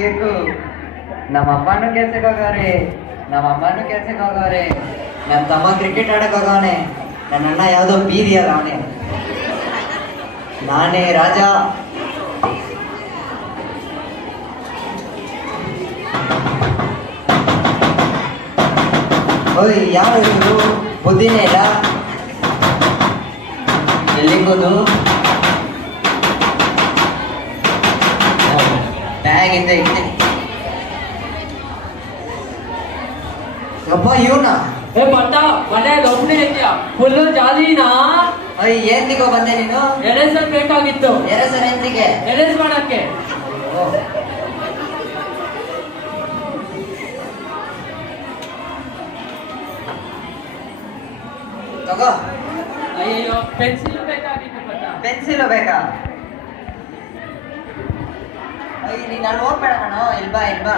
Cake. ನಮ್ಮ ಅಪ್ಪನೂ ಕೆಲ್ಸಕ್ಕೆ ಹೋಗವ್ರೆ, ನಮ್ಮ ಅಮ್ಮನೂ ಕೆಲ್ಸಕ್ಕೆ ಹೋಗವ್ರೆ, ನನ್ನ ತಮ್ಮ ಕ್ರಿಕೆಟ್ ಆಡಕ್ ಹೋಗವನೆ, ನನ್ನ ಅಣ್ಣ ಯಾವುದೋ ಬೀದಿಯಲ್ಲ ಅವನೇ. ನಾನೇ ರಾಜ. ಓಯ್ ಯಾರು ಇವರು? ಬುದ್ಧಿನೇ ಇಲ್ಲ. ಎಲ್ಲಿಗೋದು? ಬ್ಯಾಗ್ ಇಂದ ಇಡ್ತೀನಿ. ಅಪ್ಪ ಇವನ ಏ ಬಟ್ಟ ಮನೇಲಿ ಒಬ್ಬನೇ ಇದೆಯಾ? ಫುಲ್ಲು ಜಾಲಿನಾ? ಅಯ್ಯ ಏನ್ತಿಗೋ ಬಂದೆ ನೀನು? ಎರೇಸರ್ ಬೇಕಾಗಿತ್ತು. ಎರೇಸರ್ ಎಂತಿಗೆ? ಎರೇಸ್ ಮಾಡಕ್ಕೆ. ತಗೋ. ಅಯ್ಯೋ ಪೆನ್ಸಿಲ್ ಬೇಕಾಗಿತ್ತು ಬಟ್ಟ. ಪೆನ್ಸಿಲ್ ಬೇಕಾ? ಅಯ್ಯ ನೀನು ಅಲ್ಲಿ ಹೋಗ್ಬೇಡ ಕಣೋ. ಇಲ್ಬಾ ಇಲ್ಬಾ.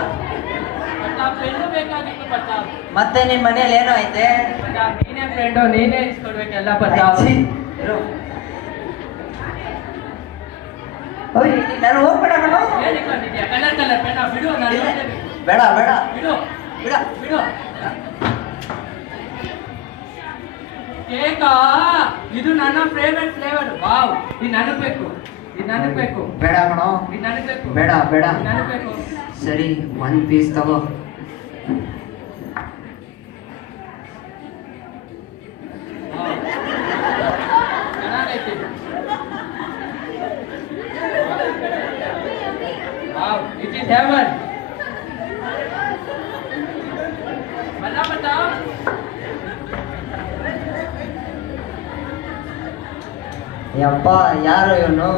ಬಟ್ಟ ಪೆನ್ನು ಬೇಕಾಗಿತ್ತು ಬಟ್ಟ. ಮತ್ತೆ ನಿನ್ ಮನೇಲಿ ಏನೋ ಐತೆ? ಬಟ್ಟ ನೀನೇ ಫ್ರೆಂಡು, ನೀನೇ ಇಸ್ಕೊಡ್ಬೇಕೆಲ್ಲ ಬಟ್ಟ. ನಾನು ಹೋಗ್ಬೇಡ ಕಣೋ. ಏನ್ ಇಟ್ಕೊಂಡಿದ್ಯಾ? ಕಲರ್ ಕಲರ್ ಪೆನ್ನ ಬಿಡು. ನಾನು ಬೇಡ ಬೇಡ ಬಿಡು ಬಿಡ ಬಿಡು. ಕೇಕಾ? ಇದು ನನ್ನ ಫೇವರೆಟ್ ಫ್ಲೇವರ್. ವಾವ್, ಇದು ನನಗೆ ಬೇಕು, ಇದು ನನಗೆ ಬೇಕು. ಬೇಡ ಕಣೋ. ಇದು ನನಗೆ ಬೇಕು. ಬೇಡ ಬೇಡ. ಇದು ನನಗೆ ಬೇಕು. ಸರಿ ಒಂದ್ ಪೀಸ್ ತಗೋ. ವಾವ್, ಚೆನ್ನಾಗೈತೆ. Wow, it is heaven. ಬಲ್ಲ ಬಟ್ಟ. ಯಪ್ಪ ಯಾರು ಇವನು?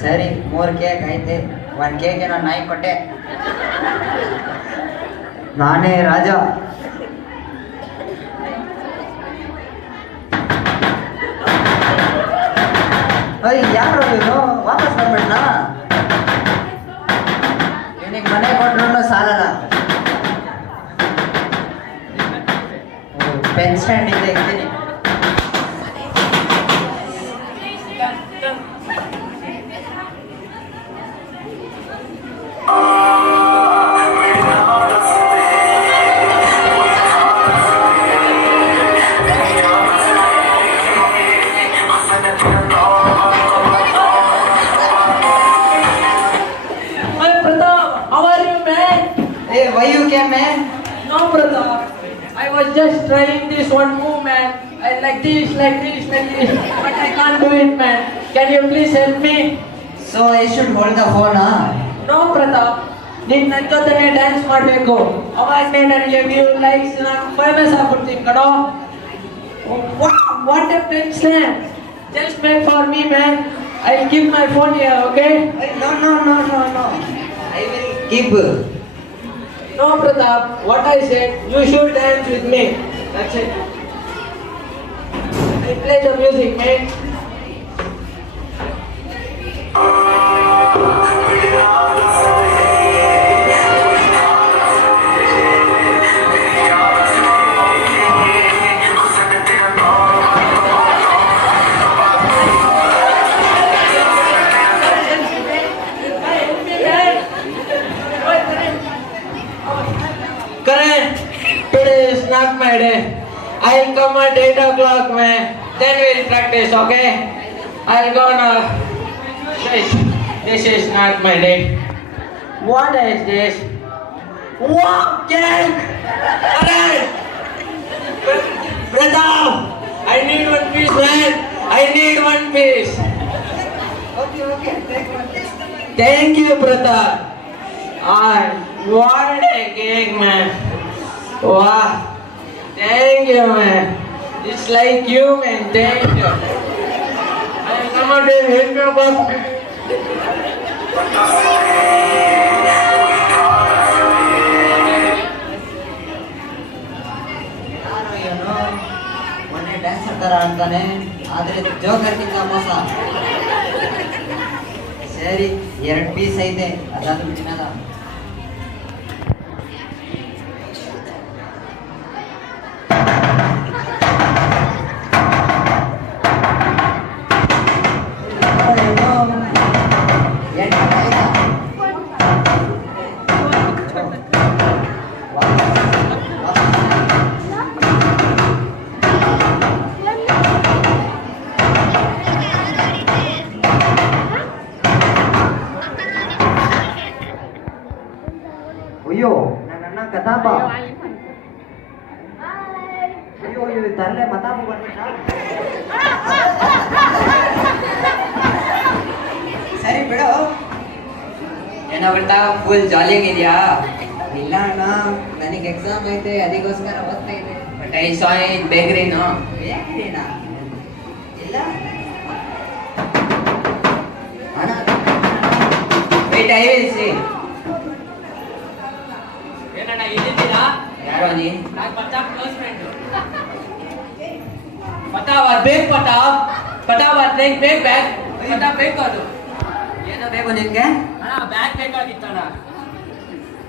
ಸರಿ 3 ಕೇಕ್ ಐತೆ. 1 ಕೇಕ್ ಏನೋ ನಾಯಿ ಕೊಟ್ಟೆ. ನಾನೇ ರಾಜ. ಅಯ್ಯ ಯಾರು ಇವನು? ವಾಪಸ್ ಬಂದ್ಬಿಟ್ನಾ? ಇವನಿಗೆ ಮನೆ ಕೊಟ್ರು ಸಾಲಲ್ಲ. ಪೆನ್ ಸ್ಟ್ಯಾಂಡ್ ಇದೆ ಇದ್ದೀನಿ. Why you came, man? No, brother. I was just trying this one move, man. I like this, like this, like this, but I can't do it, man. Can you please help me? So I should hold the phone, huh? No, brother. ನೀನು ನನ್ನ ಜೊತೆನೇ dance ಮಾಡಬೇಕು. ಅವಾಗ ನನಗೆ view likes ನಾನು famous ಆಗ್ಬಿಡ್ತೀನಿ ಕಣೋ. What a big slam. Just make for me, man. I'll keep my phone here, okay? No. I will keep. No, Pratap. What I said, you should dance with me. That's it. I play the music, mate. Correct. Today is not my day. I'll come at 8 o'clock, man. Then we'll practice, okay? I'll go now. This is not my day. What is this? Wow, cake! Correct. Brother, I need 1 piece, man. I need 1 piece. Okay. Take one. Thank you, brother. What a cake, man. Wow. Thank you, man. It's like you, man. Thank you. I'll come out and help you up. ಯಾರು ಇವನು? ಮೊನ್ನೆ dancer ತರ ಆಡ್ತಾನೆ, ಆದ್ರೆ ಜೋಕರ್ಗಿಂತ ಮೋಸ. ಸರಿ 2 piece ಐತೆ, ಅದಾದ್ರೂ ತಿನ್ನದ. ಅಯ್ಯೋ ನನ್ನ ಕತಾಪ ಅಯ್ಯೋ ಇವ್ ತರಲೆ ಮತಾಪ ಬರ್ಲಿಲ್ಲ. ಸರಿ ಬಿಡು. ಏನೋ ಬರ್ತಾ ಫುಲ್ ಜಾಲಿಯಾಗಿದ್ಯಾ? ಇಲ್ಲ ಅಣ್ಣ, ನನಗೆ ಎಕ್ಸಾಮ್ ಐತೆ, ಅದಕ್ಕೋಸ್ಕರ ಓದ್ತಾ ಇದೆ. ಬಟ್ ಐ ಸಾ ಇನ್ ಬೇಕ್ರಿನೋ. ಬೇಕ್ರಿನ? ಇಲ್ಲ ಅಣ್ಣ. Wait, I will see. ಏನಣ್ಣ ಇಲ್ಲಿದ್ದೀರಾ? ಯಾರೋ ನೀ? ನಾನು ಪ್ರತಾಪ್ ಕ್ಲೋಸ್ ಫ್ರೆಂಡ್. ಪ್ರತಾಪ್ ಅದು ಬೇಕು, ಪ್ರತಾಪ್ ಅದು ಬೇಕು ಬ್ಯಾಗ್. ಪ್ರತಾಪ್ ಬೇಕು ಅದು. ಏನೋ ಬೇಕು ನಿನ್ಗೆ? ಅಣ್ಣ ಬ್ಯಾಗ್ ಬೇಕಾಗಿತ್ತಣ್ಣ.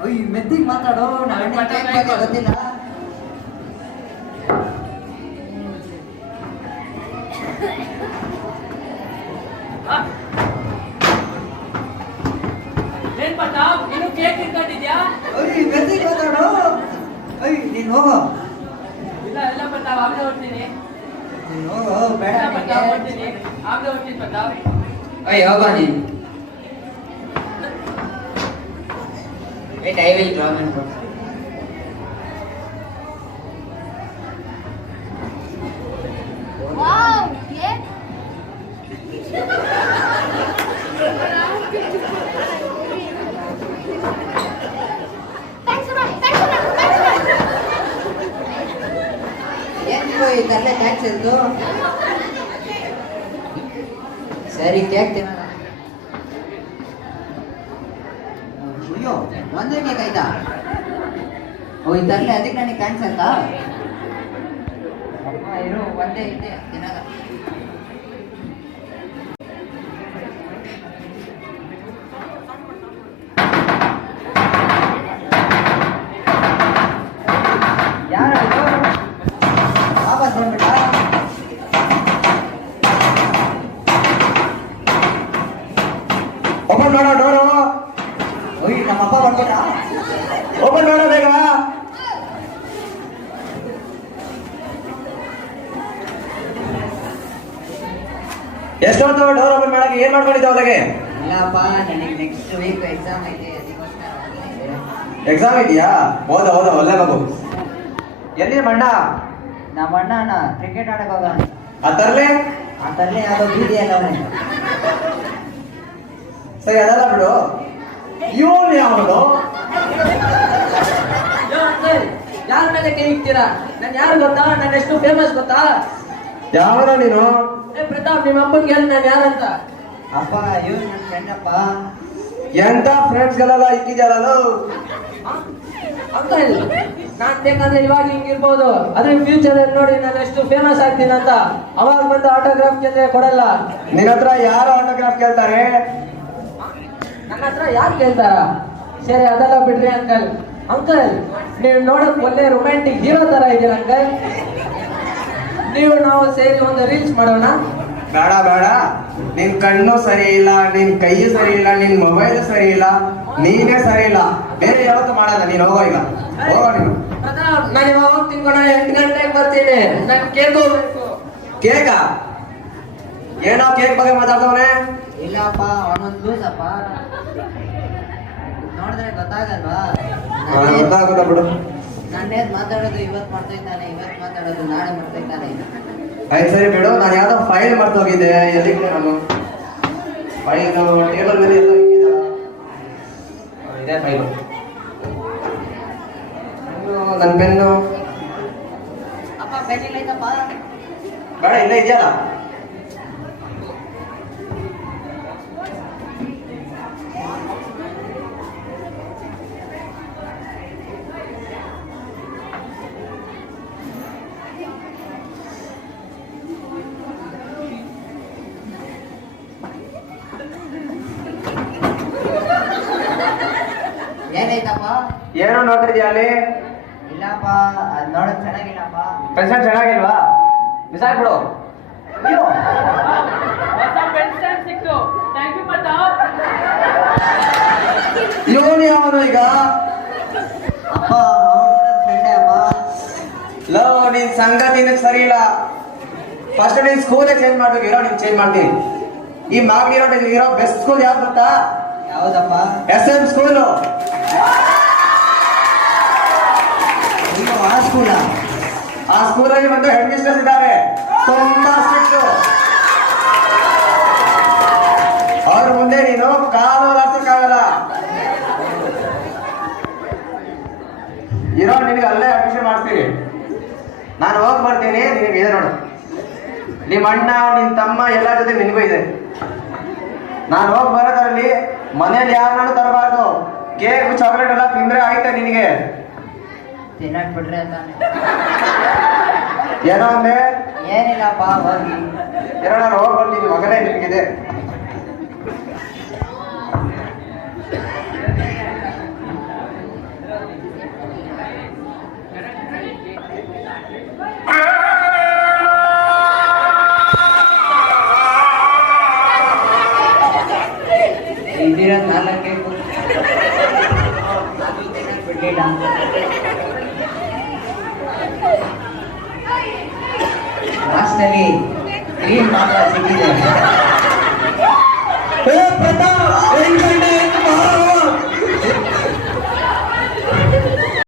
ಅಯ್ಯ ಮೆತ್ತಿಗೆ ಮಾತಾಡೋ, ನನಗೆ ಗೊತ್ತಿಲ್ಲ. ಏನ್ ಪ್ರತಾಪ್ ನೀನು ಕೇಕ್ ಇಟ್ಕೊಂಡಿದ್ಯಾ? ಅಯ್ಯ ಮೆತ್ತಿಗೆ ಮಾತಾಡೋ. ಅಯ್ಯ ನೀನು ಹೋಗೋ. ಇಲ್ಲ ಇಲ್ಲ ಪ್ರತಾಪ್, ಆಮೇಲೆ ಹೊರ್ತೀನಿ. ನೀನು ಹೋಗೋ, ಬೇಡ ಇಲ್ಲ ಪ್ರತಾಪ್, ನನಗೆ. ಹೊರ್ತೀನಿ. ಆಮೇಲೆ ಹೊರ್ತೀನಿ ಪ್ರತಾಪ್. ಅಯ್ಯ ಹೋಗೋ ನೀನು. Wait, I will draw and draw. Wow, yeah. Thanks a lot. ಏನು ಈ ತರಲೆ ಟ್ಯಾಕ್ಸ್ ಇತ್ತು? ಸರಿ ಕೇಕ್ ತಿನ್ನೋಣ. ಅಯ್ಯೋ ಒಂದೇ ಕೇಕ್ ಆಯ್ತಾ? ಓ ಈ ತರಲೆ ಅದಕ್ಕೆ ನನಗೆ ಥ್ಯಾಂಕ್ಸ್ ಅಂತ. ಇರು ಒಂದೇ ಐತೆ ತಿನ್ನೋಣ. ಯಾರು ವಾಪಸ್ ಬಂದ್ಬಿಟ್ಟ? ಓಪನ್ ಮಾಡೋ ಡೋರು. ಓಯ್ ನಮ್ಮಪ್ಪ ಬಂದ್ಬಿಟ್ಟ. ಓಪನ್ ಮಾಡೋ ಬೇಗ. ಎಷ್ಟೊತ್ತು ಡೋರ್ ಓಪನ್ ಮಾಡಕ್ಕೆ ಏನ್ ಮಾಡ್ಕೊಂಡಿದ್ದೆ ಅವಾಗೆ? ಇಲ್ಲಪ್ಪ, ನನಗೆ ನೆಕ್ಸ್ಟ್ ವೀಕ್ ಎಕ್ಸಾಮ್ ಐತೆ, ಅದಕ್ಕೋಸ್ಕರ ಹೋಗ್ತಿದ್ದೆ. ಎಕ್ಸಾಮ್ ಇದೆಯಾ? ಓದ ಒಳ್ಳೆ ಬಾಬು. ಎಲ್ಲಿ ಮಂಡ? ನಮ್ಮ ಅಣ್ಣ ಕ್ರಿಕೆಟ್ ಆಡಕ್ ಹೋಗೋಣ. ಆ ತರ್ಲೆ ಆ ತರಲೆ ಯಾವುದೋ ಬೀದಿ ಅಲ್ಲ ಅವನೇ. ಸರಿ ಅದಲ್ಲ ಬಿಡು. ಇವನು ಯಾವನು? ಯಾರ ಮೇಲೆ ಕೈ ಇಕ್ತೀರಾ? ನಾನು ಯಾರು ಗೊತ್ತಾ? ನಾನು ಎಷ್ಟು ಫೇಮಸ್ ಗೊತ್ತಾ? ಯಾವನ ನೀನು? ಏ ಪ್ರತಾಪ್, ನಿಮ್ಮ ಅಪ್ಪನಿಗೆ ಹೇಳಿ ನಾನು ಯಾರಂತ. ಅಪ್ಪ ಇವ್ರು ನನ್ನ ಫ್ರೆಂಡ್ ಅಪ್ಪ. ಎಂತ ಫ್ರೆಂಡ್ಸ್ ಗಳೆಲ್ಲ ಇಕ್ಕಿದ್ಯಾರಲ್ಲ? ಅಂಕಲ್, ನಾನ್ ಬೇಕಂದ್ರೆ ಇವಾಗ ಹಿಂಗಿರ್ಬೋದು, ಅದ್ರ ಫ್ಯೂಚರ್ ಅಲ್ಲಿ ನೋಡಿ ನಾನು ಎಷ್ಟು ಫೇಮಸ್ ಆಗ್ತೀನಿ ಅಂತ. ಅವಾಗ ಬಂದು ಆಟೋಗ್ರಾಫ್ ಕೇಳಿದ್ರೆ ಕೊಡಲ್ಲ. ನಿನ್ನ ಹತ್ರ ಯಾರು ಆಟೋಗ್ರಾಫ್ ಕೇಳ್ತಾರೆ? ನನ್ನ ಹತ್ರ ಯಾರು ಕೇಳ್ತಾರ? ಸರಿ ಅದೆಲ್ಲ ಬಿಡ್ರಿ ಅಂಕಲ್. ಅಂಕಲ್, ನೀವು ನೋಡಕ್ ಒಳ್ಳೆ ರೊಮ್ಯಾಂಟಿಕ್ ಹೀರೋ ತರ ಇದೀರ ಅಂಕಲ್. ನೀವು ನಾವು ಸೇರಿ ಒಂದು ರೀಲ್ಸ್ ಮಾಡೋಣ. ಬೇಡ ಬೇಡ, ನಿನ್ ಕಣ್ಣು ಸರಿ ಇಲ್ಲ, ನಿನ್ ಕೈ ಸರಿ ಇಲ್ಲ, ನಿನ್ ಮೊಬೈಲ್ ಸರಿ ಇಲ್ಲ, ನೀನೇ ಸರಿ ಇಲ್ಲ. ಬೇರೆ ಯಾವತ್ತು ಮಾಡಲ್ಲ. ನೀನ್ ಹೋಗೋ ಈಗ, ಹೋಗೋ ನೀನು. ಪ್ರತಾಪ್, ನಾನು ಇವಾಗ ಹೋಗ್ತೀನಿ, 8 ಗಂಟೆಗೆ ಬರ್ತೀನಿ. ನನ್ ಕೇಕ್ ಹೋಗ್ಬೇಕು. ಕೇಕ? ಏನೋ ಕೇಕ್ ಬಗ್ಗೆ ಮಾತಾಡ್ತವನೆ? ಇಲ್ಲಪ್ಪ, ಅವನೊಂದು ಲೂಸ್ ಅಪ್ಪ, ನೋಡಿದ್ರೆ ಗೊತ್ತಾಗಲ್ವಾ? ಗೊತ್ತಾಗುತ್ತ ಬಿಡು. ನನ್ನೇದ್ ಮಾತಾಡೋದು ಇವತ್ತು ಮಾಡ್ತಾ ಇದ್ದಾನೆ, ಇವತ್ತು ಮಾತಾಡೋದು ನಾಳೆ ಮಾಡ್ತಾ ಇದ್ದಾನೆ. ಆಯ್ತು ಸರಿ ಬಿಡು. ನಾನು ಯಾವ್ದೋ ಫೈಲ್ ಮರ್ತೋಗಿದ್ದೆ. ಎಲ್ಲಿಗೆ ನಾನು ಫೈಲ್ ಟೇಬಲ್ ಮೇಲೆ ಎಲ್ಲ ಇಕ್ಕಿದ್ದ. ಇದೆ ಫೈಲು. ನನ್ನ ಪೆನ್ನು ಅಪ್ಪ ಪೆನ್ನಿಲ್ಲ ಐತಪ್ಪ. ಬೇಡ, ಇಲ್ಲೇ ಇದೆಯಲ್ಲ. ಏನೈತಪ್ಪ? ಏನೋ ನೋಡ್ತಿದ್ಯಾ ಅಲ್ಲಿ? ಇಲ್ಲಪ್ಪ, ಅದ್ ನೋಡಕ್ ಚೆನ್ನಾಗಿಲ್ಲಪ್ಪ. ಪೆನ್ಷನ್ ಚೆನ್ನಾಗಿಲ್ವಾ? ಬಿಸಾಕ್ಬಿಡು. ಅಯ್ಯೋ ಇವನು ಯಾವನು ಈಗ? ಅಪ್ಪ, ಅವನು ಫ್ರೆಂಡೇ ಅಪ್ಪ. ಲವ್, ನಿನ್ ಸಂಗತಿ ಸರಿ ಇಲ್ಲ. ಫಸ್ಟ್ ನೀನ್ ಸ್ಕೂಲೇ ಚೇಂಜ್ ಮಾಡ್ಬೇಕು. ಇರೋ ನೀನ್ ಚೇಂಜ್ ಮಾಡ್ತೀನಿ. ಈ ಮಾಗಡಿ ರೋಡ್ ಇರೋ ಬೆಸ್ಟ್ ಸ್ಕೂಲ್ ಯಾವ್ದು ಗೊತ್ತಾ? ಯಾವ್ದಪ್ಪ? SM school. ಸ್ಕೂಲ? ಆ ಸ್ಕೂಲಲ್ಲಿ ಒಂದು ಹೆಡ್ ಮಿಸ್ಟರ್ಸ್ ಇದ್ದಾರೆ, ತುಂಬಾ ಸ್ಟ್ರಿಕ್ಟ್. ಅವ್ರ ಮುಂದೆ ನೀನು ಕಾಲು ಹಾಕ್ಸಕ್ಕಾಗಲ್ಲ. ಇರೋ ನಿನಗೆ ಅಲ್ಲೇ ಅಡ್ಮಿಷನ್ ಮಾಡ್ತೀನಿ. ನಾನು ಹೋಗಿ ಬರ್ತೀನಿ, ನಿನಗೆ ಇದೆ ನೋಡು. ನಿಮ್ಮ ಅಣ್ಣ ನಿನ್ನ ತಮ್ಮ ಎಲ್ಲ ಜೊತೆ ನಿನಗೂ ಇದೆ. ನಾನು ಹೋಗಿ ಬರೋದ್ರಲ್ಲಿ ಮನೇಲಿ ಯಾರನ್ನೂ ತರಬಾರ್ದು. ಕೇಕ್ ಚಾಕ್ಲೇಟ್ ಎಲ್ಲ ತಿಂದ್ರೆ ಆಯ್ತಾ ನಿನಗೆ? ತಿನ್ನಕ್ ಬಿಡ್ರಿ ಅಂತಾನೆ. ಏನೋ ಅಂದೆ? ಏನಿಲ್ಲಪ್ಪ, ಹೋಗಿ. ಏನೋ ನಾನು ಹೋಗಿ ಬರ್ತೀನಿ, ಮಗನೇ ನಿನಗಿದೆ. ಇದ್ದೀರ ನಾಲ್ಕೇ ಬಿಡ್ಲಿಲ್ಲ. ಲಾಸ್ಟ್ನಲ್ಲಿ ಕ್ರೀಮ್ ಮಾತ್ರ ಸಿಕ್ಕಿದೆ. ಪ್ರತಾಪ್